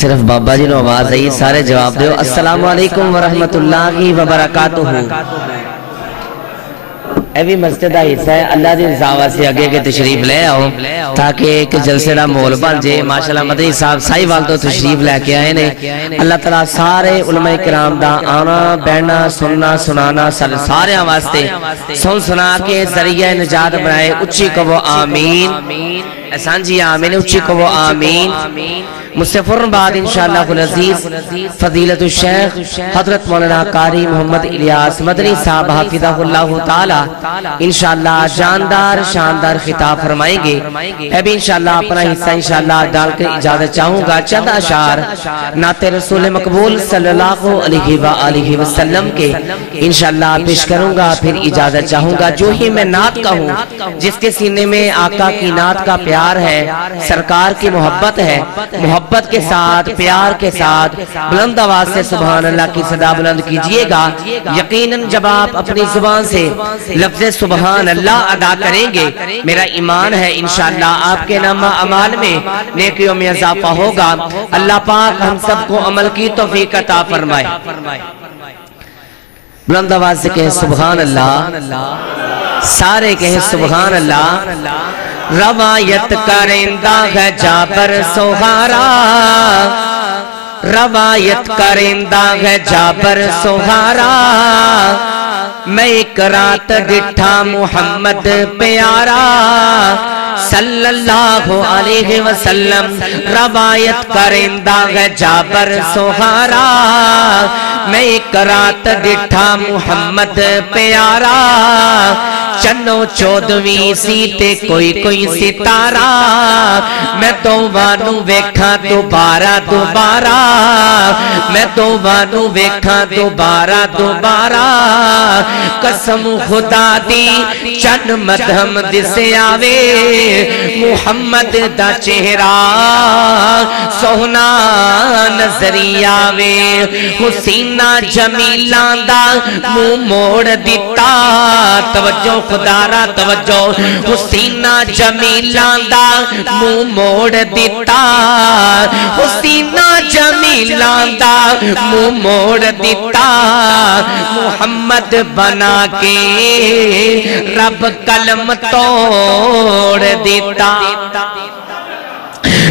صرف بابا جی نو آواز آئی سارے جواب دیو السلام علیکم ورحمۃ اللہ وبرکاتہ۔ اے بھی مسجد حصہ ہے، اللہ دی رضا سے آگے کے تشریف لے آؤ تاکہ ایک جلسے دا مول بن جائے۔ ماشاءاللہ مدنی صاحب سائی وال تو تشریف لے کے آئے نے۔ اللہ تعالیٰ سارے علماء کرام دا آنا بیٹھنا سننا سنانا سارے واسطے سن سنا کے ذریعہ نجات بنائے۔ اچھی کہو آمین، احسان جی آمین، اچھی کہو آمین۔ مجھ سے فوراً بعد انشاءاللہ العزیز فضیلت الشیخ حضرت مولانا قاری محمد الیاس مدنی صاحب حافظہ اللہ تعالی انشاءاللہ جاندار شاندار خطاب فرمائیں گے۔ ہے بھی انشاءاللہ اپنا حصہ انشاءاللہ ڈال کر اجازت چاہوں گا چند اشعار نعت رسول مقبول صلی اللہ علیہ وآلہ وسلم کے انشاءاللہ پیش کروں گا، پھر اجازت چاہوں گا۔ جو ہی میں نعت کہوں جس کے سینے میں آقا کی نعت کا پیار ہے، سرکار کی محبت ہے، محبت کے ساتھ پیار کے ساتھ بلند آواز سے سبحان اللہ کی صدا بلند کیجئے گا۔ یقیناً جب آپ اپنی زبان سے لفظ سبحان اللہ ادا کریں گے، میرا ایمان ہے انشاءاللہ آپ کے نامہ اعمال میں نیکیوں میں اضافہ ہوگا۔ اللہ پاک ہم سب کو عمل کی توفیق عطا فرمائے۔ بلند آواز سے کہیں سبحان اللہ، سارے کہیں سبحان اللہ۔ روایت کرندہ ہے جابر سہارا، روایت کرندہ ہے جابر سہارا، میں ایک رات ڈٹھا محمد پیارا صلی اللہ علیہ وسلم۔ روایت کرندہ ہے جابر سہارا، میں ایک رات ڈٹھا محمد پیارا، چنو چودویں سیتے کوئی کوئی ستارہ، میں تو وانو ویکھا دوبارہ دوبارہ، میں تو وانو ویکھا دوبارہ دوبارہ، قسم خدا دی چن مدھم دسے آوے، محمد دا چہرہ سونا نظری آوے، حسینہ جمیلان دا منہ موڑ دیتا، توجہ خدارہ توجہ، حسینہ جمیلان دا منہ موڑ دیتا، حسینہ جمیلان دا منہ موڑ دیتا، محمد بنا کے رب قلم توڑ دیتا۔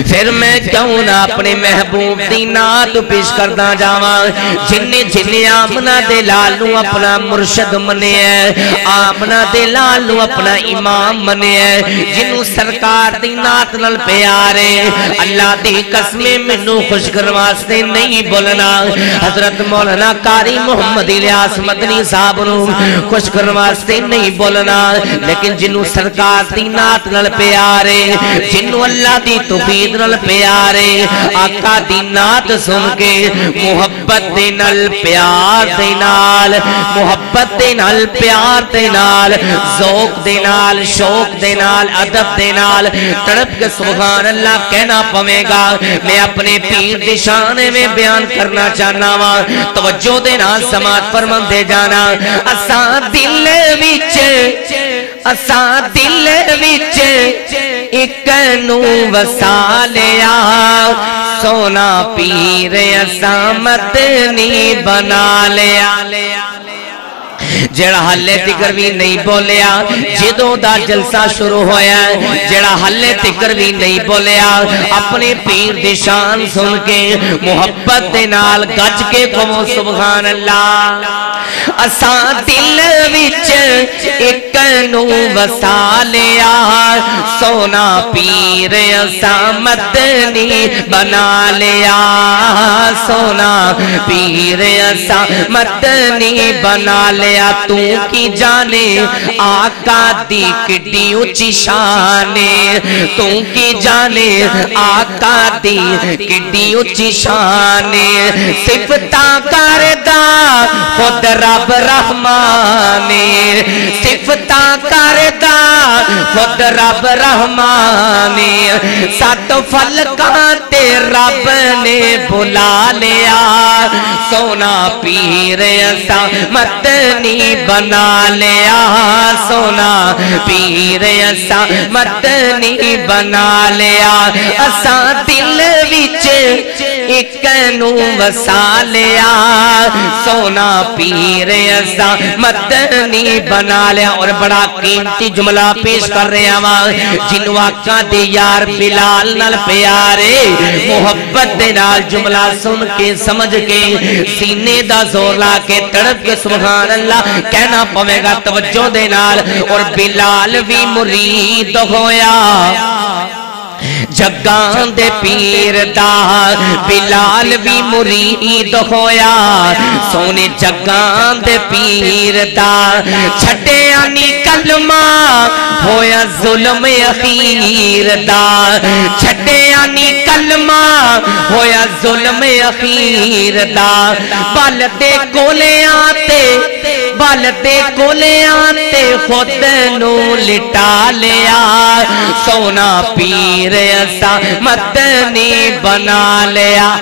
پھر میں کیوں نہ اپنے محبوب دی نعت پیش کردہ جاواں، جنہیں آمنہ دے لالوں اپنا مرشد منے ہے، آمنہ دے لالوں اپنا امام منے ہے، جنہوں سرکار دی نعت نل پیارے۔ اللہ دی قسمیں منوں خوش کرواستے نہیں بولنا، حضرت مولانا قاری محمد الیاس مدنی صاحب نو خوش کرواستے نہیں بولنا، لیکن جنہوں سرکار دی نعت نل پیارے، جنہوں اللہ دی توفیق نل پیارے، آقا دی نعت سن کے محبت دے نل پیار دے نال، محبت دے نل پیار دے نال، ذوق دے نال، شوق دے نال، ادب دے نال تڑپ کے سبحان اللہ کہنا پوے گا۔ میں اپنے پیر دی شان میں بیان کرنا چاہنا وا، توجہ دے نال سماعت فرمان دے جانا۔ اساں دل وچ ایک نو وسا لیا، سونا پیر اساں مدنی بنا لیا۔ جڑا حلے تکر بھی نہیں بولیا جدوں دا جلسہ شروع ہویا، جڑا حلے تکر بھی نہیں بولیا اپنے پیر دی شان سن کے محبت دے نال گج کے کہو سبحان اللہ۔ اساں دل وچ ایک نو وسا لیا، سونا پیر اساں مدنی بنا لیا، سونا پیر اساں مدنی بنا لیا۔ تو کی جانے آقا دی کڈی اونچی شان، تو کی جانے آقا دی کڈی اونچی شان، صفتاں کردا خود رب رحمان، صفتاں صفتاں کردا خود رب رحمان سات فلکاں تے رب نے بلا لیا سونا پیر اساں مدنی بنا لیا سونا پیر اساں مدنی بنا لیا اساں دل وچ ایک نو وسا لیا سونا پیر اساں مدنی بنا لیا اور بڑا قیمتی جملہ پیش کر رہے ہیں جنو آقا دے یار بلال نال پیارے محبت دے نال جملہ سن کے سمجھ کے سینے دا زور لا کے تڑپ کے سبحان اللہ کہنا پوے گا توجہ دے نال اور بلال بھی مرید ہویا جگان دے پیر دا بلال بھی مرید ہویا سونے جگان دے پیر دا چھٹے آنی کلمہ ہویا ظلم اخیر دا چھٹے آنی کلمہ ہویا ظلم اخیر دا بالدے کولے آتے خود نو لٹا لیا سونا پیر ایسا مدنی بنا لیا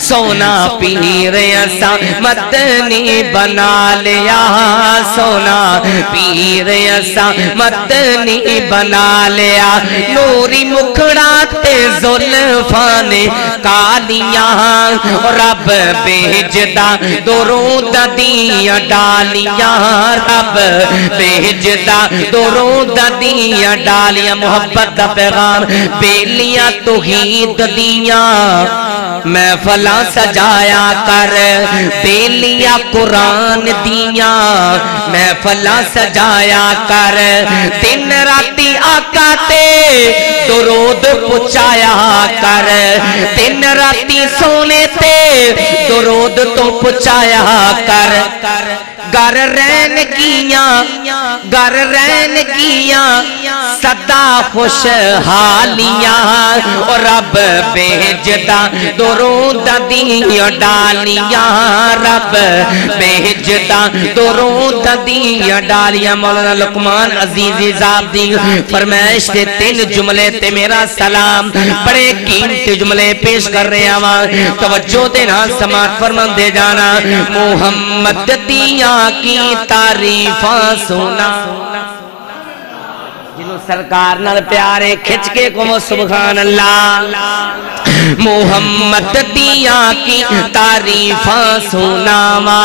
سونا پیر ایسا مدنی بنا لیا سونا پیر ایسا مدنی بنا لیا نوری مکھڑاتے زلفان کالیاں رب بھیجدا درود دیاں ڈالیاں رب بھیجدا درود دیاں ڈالیاں محبت دا پیغام بیلیاں توحید دیاں محفلاں سجایا کر بیلیاں قرآن دیاں محفلاں سجایا کر دن راتی آقا تے درود پچایا کر دن راتی سونے تے درود تو پچایا کر گر رہن گیاں صدا خوش حالیاں اور رب بھیجدا درود دیاں ڈالیاں رب بھیجدا درود دیاں ڈالیاں مولانا لقمان عزیزی زابدی فرمائش تے 3 جملے تے میرا سلام بڑے قیمتی جملے پیش کر رہے ہیں توجہ دینا سماعت فرمان دے جانا محمد دیاں کی تعریفاں سونا جنہوں سرکار نال پیارے کھچ کے کو سبحان اللہ محمد دیاں کی تعریفاں سناوا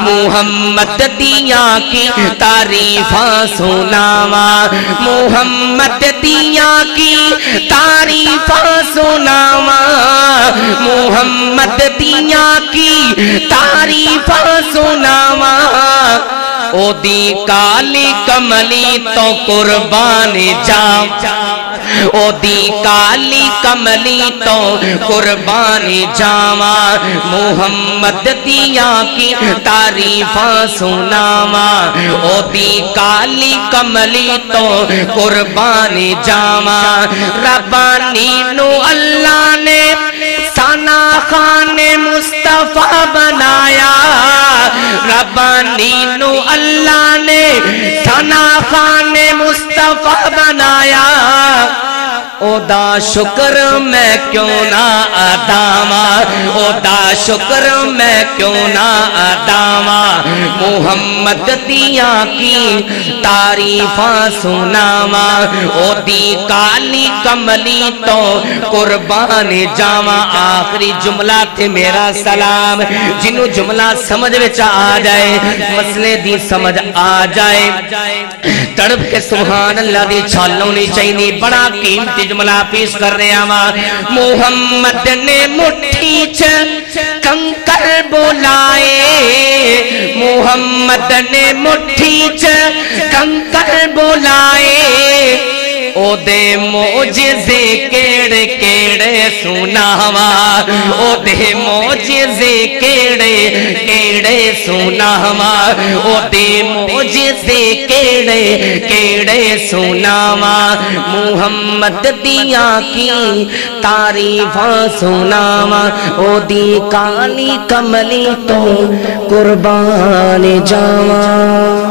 محمد دیاں کی تعریفاں سناوا محمد دیاں کی تعریفاں سناوا محمد دیاں کی تعریفاں سناوا او دی کالی کملی تو قربان جاؤ او دی کالی کملی تو قربان جاوا محمد دیاں کی تعریفاں سناوا او دی کالی کملی تو قربان جاوا ربانی نو اللہ نے ثنا خان مصطفیٰ بنایا ربانی نو اللہ نے ثنا خان مصطفیٰ بنایا او دا شکر میں کیوں نہ اداواں او دا شکر میں کیوں نہ اداواں محمد دیاں کی تعریفاں سناواں او دی کالی کملی تو قربان جاواں آخری جملہ تے میرا سلام جنہوں جملہ سمجھ وچ آ جائے مسئلے دی سمجھ آ جائے تڑپ کے سبحان اللہ دی چھالوں نہیں چاہیے بڑا قیمتی جملہ پیش کر رہے ہیں محمد نے مٹھی چ کنکر بولائے محمد نے مٹھی چ کنکر بولائے او دے موجزے کیڑے کیڑے سناواں او دے موجزے کیڑے کیڑے سناواں او دے موجزے کیڑے کیڑے سناواں محمد دیاں کی تعریفاں سناواں او دی کالی کملی تو قربان جاواں